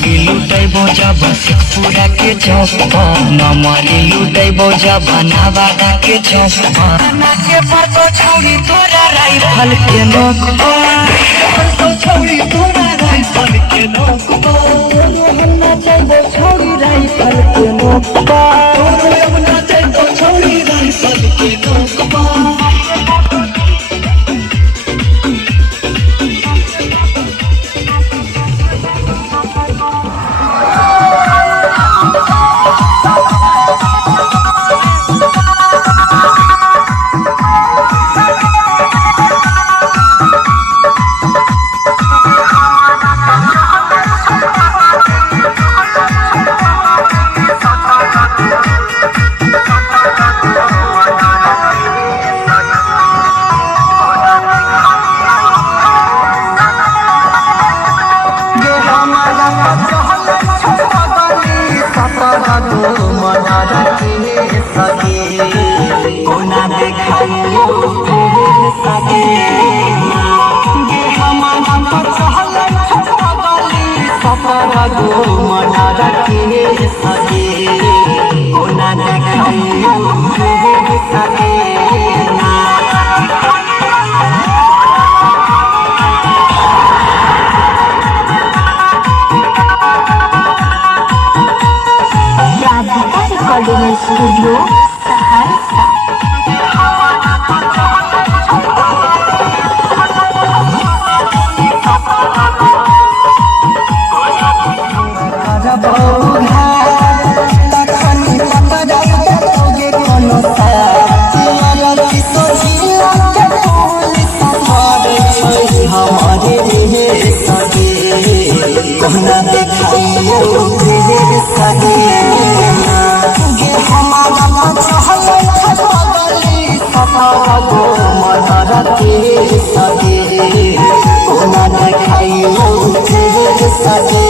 नमरी लुटैबो जब पूरा के चौक नमरी लुटैबो जब नवादा के चौक के पर छौरी तोरा राइफल के नोक पर छौरी तोरा राइफल के नोक हम चाहबो छौरी राइफल के नोक हम चाहबो छौरी राइफल के नोक कोना देखाइयो सगे गे हमारा पचहल छपगली सपरा गो मना रखे सगे कोना देखाइयो सगे स्टूडियो सहरसा कहना देखाइयो सगे कोना देखाइयो सगे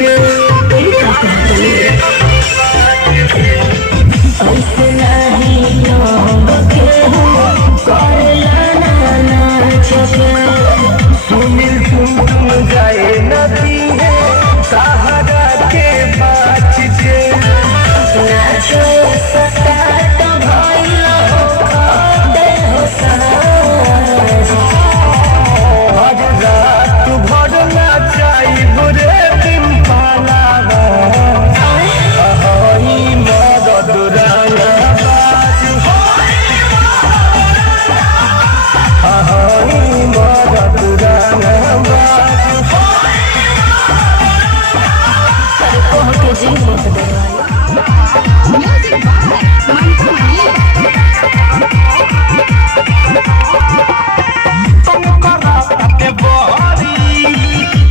के ऐसे नहीं के सुनील तुम जाए नदी है सहारा के बाच के नाचो सटाट भइलो दे हो आज रात भर नाचाई बुरे दिन पालावा अहोई मदद रंगबाज अहोई मदद रंगबाज कोह के जी मत दरवाई म्यूजिक बाय मंटू तुम करा के बोरी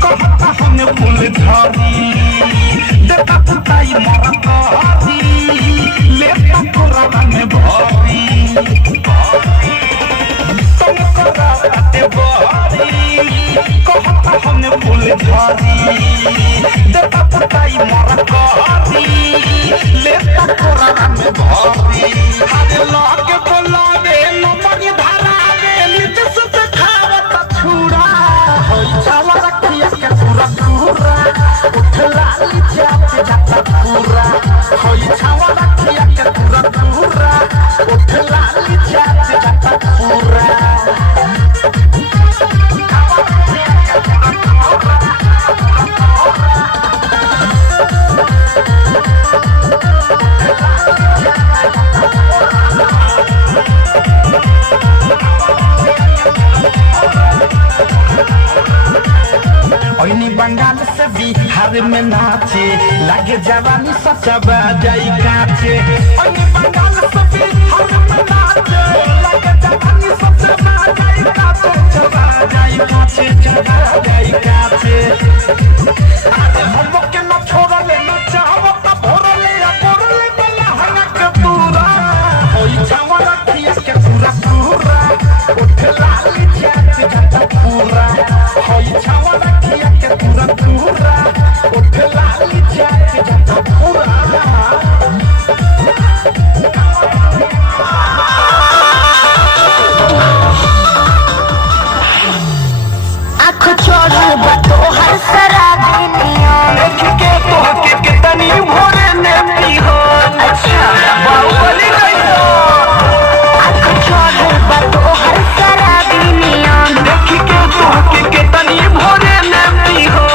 कहता हमने फूल झड़ी देता पुताई मरा कहती लेता तोरा में भरी तुम करा के बोरी कहता हमने फूल झड़ी देता पुताई मरा कहती लेता तोरा में भरी हरे लाके बोलावे नंबर धरावे नीचे से खावत छुरा चावा रखिया के पूरा पूरा उठला जात जाता पूरा होई चावा रखिया के पूरा पूरा उठला जात जाता पूरा बंगाल से बिहार में नाचे लागे जवानी सचबा जाई काचे बंगाल से बिहार में नाचे लागे जवानी सचबा जाई काचे चबा जाई काचे चबा जाई काचे अरे हम के न छोड़ले न चाहब त भोरले या भोरले बला हनक पूरा होई छावा रखिया के पूरा पूरा उठला जात जाता पूरा होई छावा रखिया के पूरा पूरा उठला जात जाता पूरा आँख चोरी बतो हर शराबी नियम देख के तो के कितनी भोरे ने पी हो अच्छा बाहुबली गइलो आँख चोरी बतो हर शराबी नियम देख के तो के कितनी भोरे ने पी हो